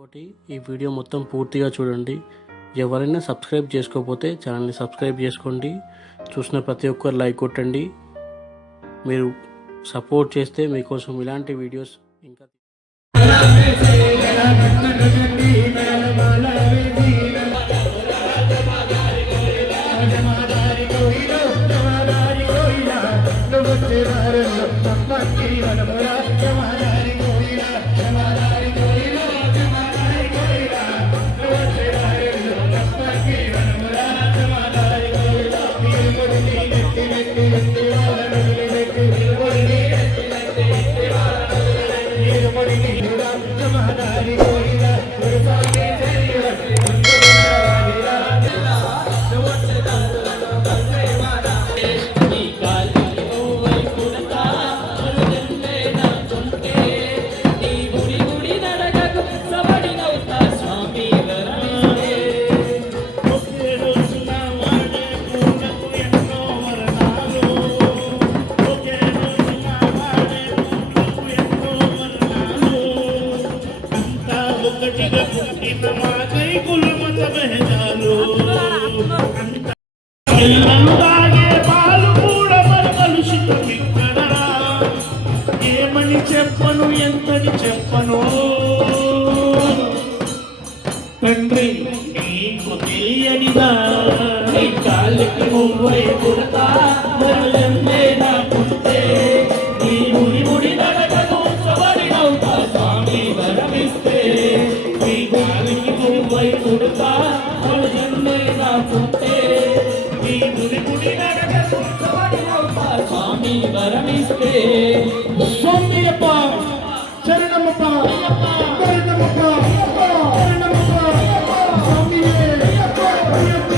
ఇంకోటి, ఈ వీడియో మొత్తం పూర్తిగా చూడండి. ఎవరైనా సబ్స్క్రైబ్ చేసుకోకపోతే ఛానల్ని సబ్స్క్రైబ్ చేసుకోండి. చూసిన ప్రతి ఒక్కరు లైక్ కొట్టండి. మీరు సపోర్ట్ చేస్తే మీకోసం ఇలాంటి వీడియోస్ ఇంకా ఏమని చెప్పను ఎంతని చెప్పను తండ్రి నీకు తెలియనిదా నీ కాళ్ళకి మువ్వై పుడతా మరులెందే నాకుంటే నీ ముడి ముడి నడకను సవడినవుతా స్వామి వరమిస్తే నీ కాళ్ళకి మువ్వై పుడతా మరులెందే నాకుంటే నీ ముడి ముడి నడకను సవడినవుతా స్వామి వరమిస్తే స్వామియప్ప శరణమప్ప శరణమప్ప శరణమప్ప స్వామియే స్వామియప్ప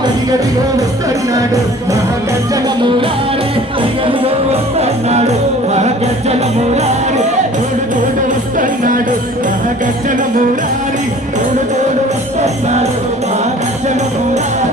గదిగదిగో వస్తున్నాడు మహాగర్జన మురారి గదిగదిగో వస్తున్నాడు మహాగర్జన మురారి తోడు తోడు వస్తున్నాడు మహాగర్జన మురారి తోడు తోడు వస్తున్నాడు మహాగర్జన మురారి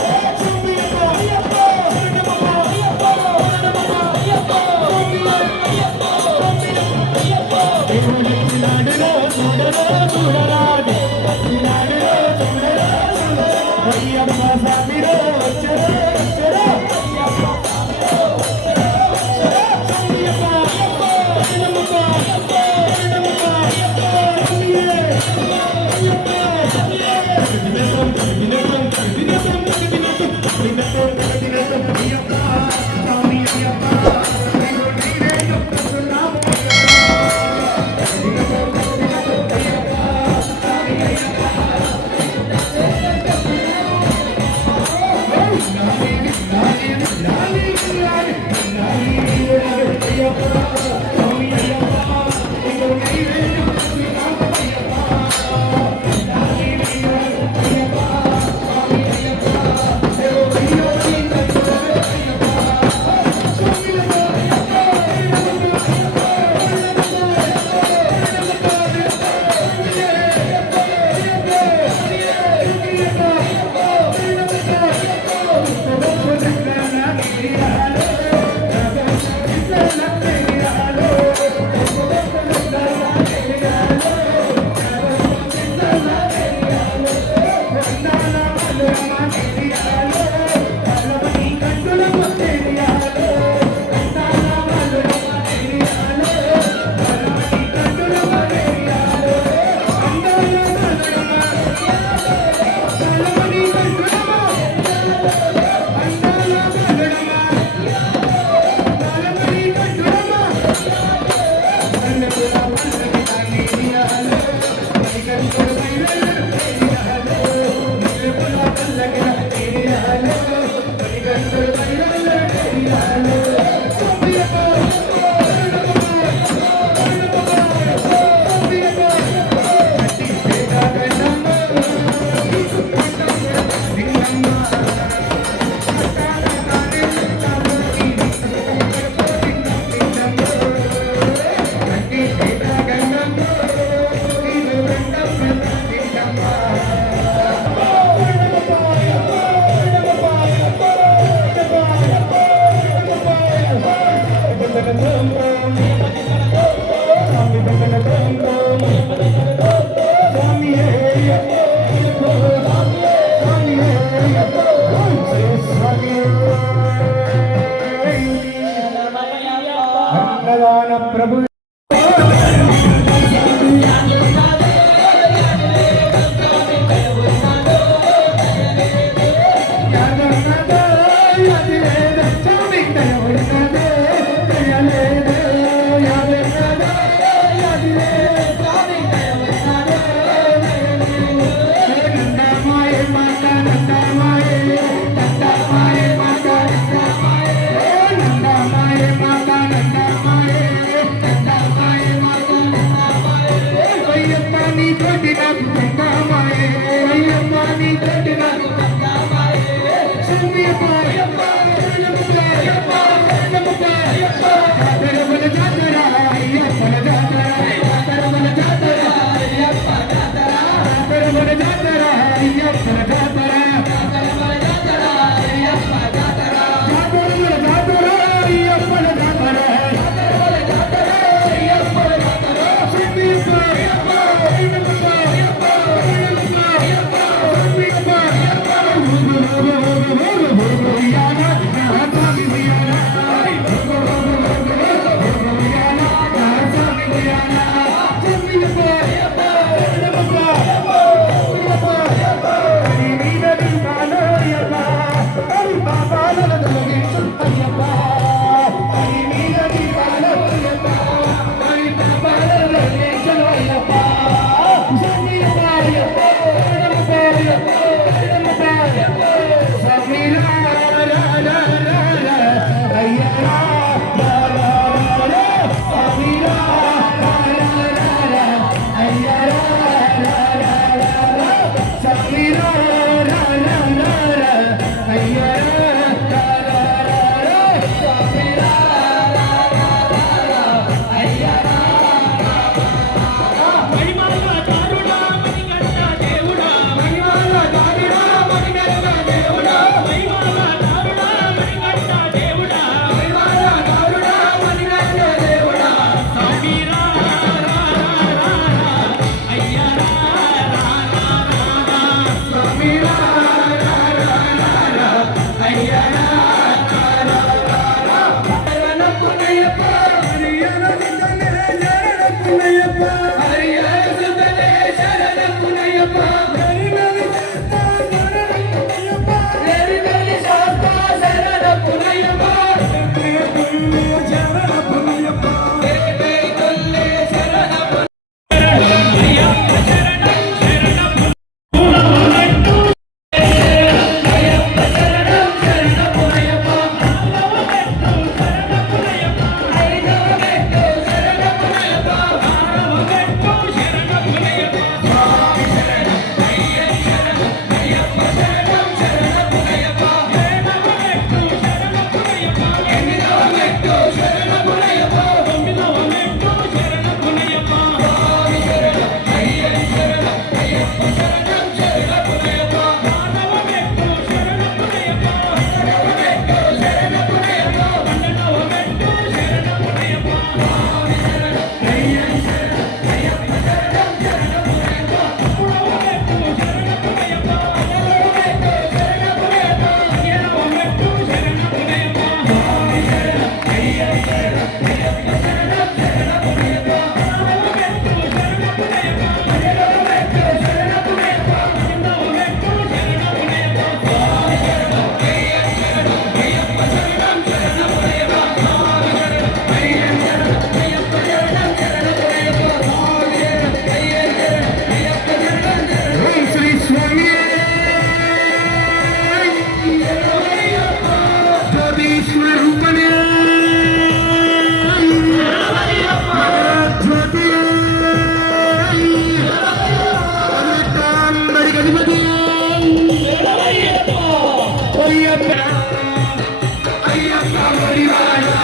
తోటి నాకు తంగామాయే అయ్యప్ప నీ తోటి నాకు తంగామాయే శరణమయ్యప్ప అయ్యప్ప శరణమయ్యప్ప అయ్యప్ప శరణమయ్యప్ప అయ్యప్ప జాతరమల జాతర అయ్యప్పల జాతర జాతరమల జాతర అయ్యప్ప జాతర జాతరమల జాతర అయ్యప్పల జాతర జాతరమల జాతర అయ్యప్ప జాతర జాతరమల జాతర అయ్యప్పల జాతర జాతరమల జాతర అయ్యప్పల జాతర శరణమయ్యప్ప అయ్యప్ప శరణమయ్యప్ప అయ్యప్ప శరణమయ్యప్ప అయ్యప్ప శరణమయ్యప్ప అయ్యప్ప ఉయ్యాలా స్వామి ఉయ్యాలా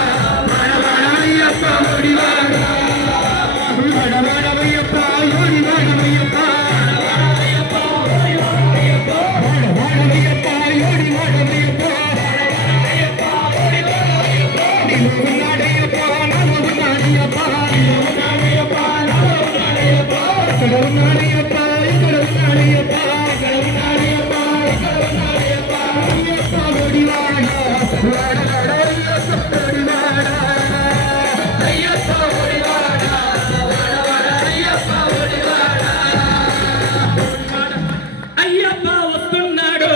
అయ్యప్ప వస్తున్నాడు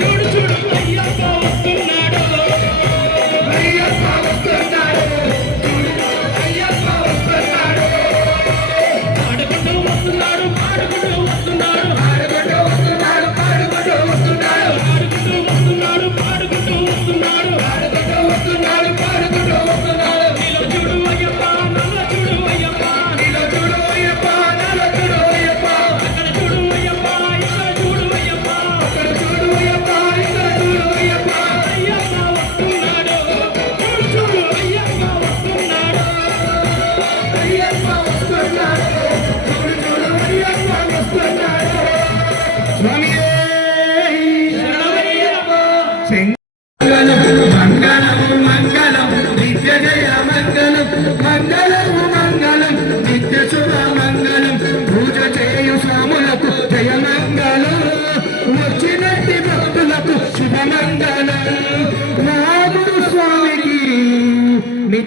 చూడు చూడు అయ్యప్ప వస్తున్నాడు అయ్యప్ప వస్తున్నాడు చూడు అయ్యప్ప వస్తున్నాడు ఆడుకుంటూ వస్తున్నాడు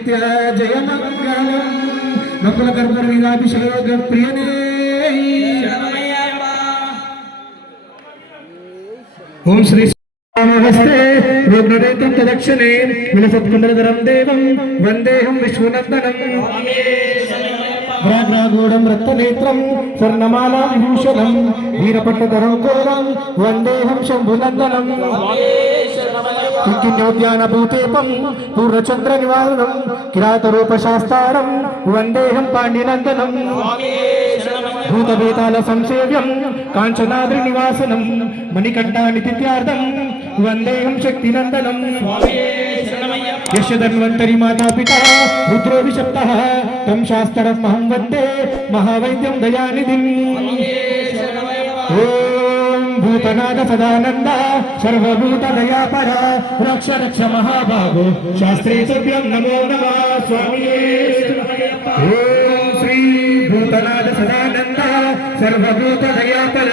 నిత్య జయ మంగళం నకుల కర్పూర వీరాభిషేక ప్రియనే ఓం శ్రీ నమస్తే రోగ్నరేతం తదక్షిణే విలసత్కుండలధరం దేవం వందేహం విశ్వనందనం వ్రాఘ్రాగూఢం రక్తనేత్రం స్వర్ణమాలా విభూషణం వీరపట్టధరం ఘోరం వందేహం శంభునందనం కింకిణ్యోద్యానభూతేపం పూర్ణచంద్ర నివారణం కిరాతరూపశాస్తారం వందేహం పాండ్యనందనం భూతభేతాల సంసేవ్యం కాంచనాద్రి నివాసనం మణికంఠాని తిథ్యార్థం వందేహం శక్తినందనం యశధన్వంతరి మాతాపితా రుద్రో విషప్తః తం శాస్త్రం మహం వందే మహావైద్యం దయానిధిం ఓం భూతనాథ సదానంద సర్వభూత దయాపర రక్ష రక్ష మహాభాగో శాస్త్రే తుభ్యం నమో నమః స్వామియే ఓం శ్రీ భూతనాథ సదానంద సర్వభూత దయాపర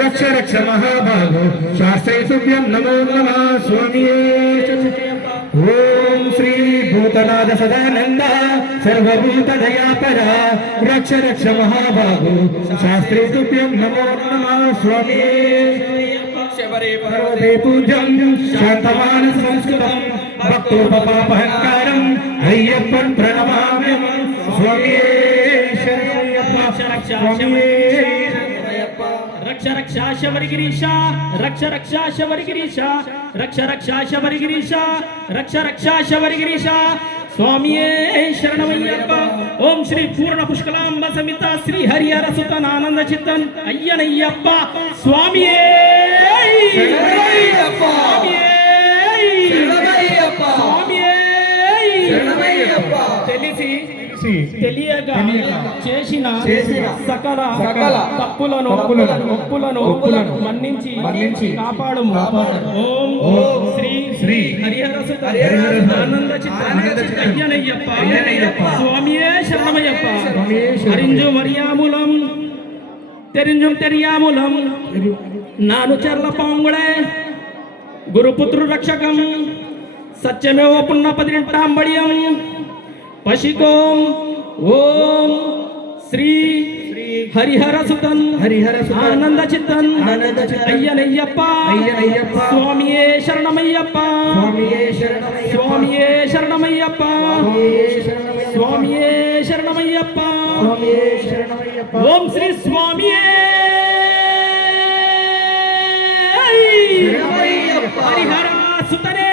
రక్ష రక్ష మహాభాగో శాస్త్రే తుభ్యం నమో నమః స్వామియే ఓం శ్రీ భూతనాథ సదానంద సర్వభూత దయాపర రక్ష రక్ష మహాభాగో శాస్త్రే తుభ్యం నమో నమః స్వామియే పర్వతే పూజ్యం శాంతమానస సంస్కృతం భక్తోపపాపహంకారం అయ్యప్పన్ ప్రణమామ్యహం స్వామియే శరణమయ్యప్ప స్వామియే రక్ష రక్ష శబరిగిరీశ రక్ష రక్ష శబరిగిరీశ రక్ష రక్ష శబరిగిరీశ రక్ష రక్ష శబరిగిరీశ స్వామియే శరణమయ్యప్ప ఓం శ్రీ పూర్ణ పుష్కలాంబ సమిత శ్రీ హరిహర సుతన్ ఆనంద చిత్తన్ అయ్యనయ్యప్ప స్వామియే శరణమయ్యప్ప శరణమయ్యప్ప స్వామియే శరణమయ్యప్ప తెలిసి తెలియక చేసిన సకల తప్పులను ఒప్పులను మన్నించి కాపాడుము ఓం శ్రీ హరిహర ఆనంద అయ్యనయ్యప్ప స్వామియే శరణమయ్యప్ప హరింజు మరియాములం తెరింజుం నాను చెర్ల పాంగుడే గురుపుత్రు రక్షకం సత్యమేవ పున్న 18 పశికోం ఓం శ్రీ హరిహర సుతన్ ఆనంద చిత్తన్ అయ్యనయ్యప్ప స్వామియే శరణమయ్యప్ప స్వామియే శరణమయ్యప్ప స్వామియే శరణమయ్యప్ప ఓం శ్రీ స్వామియే హరిహర సుతనే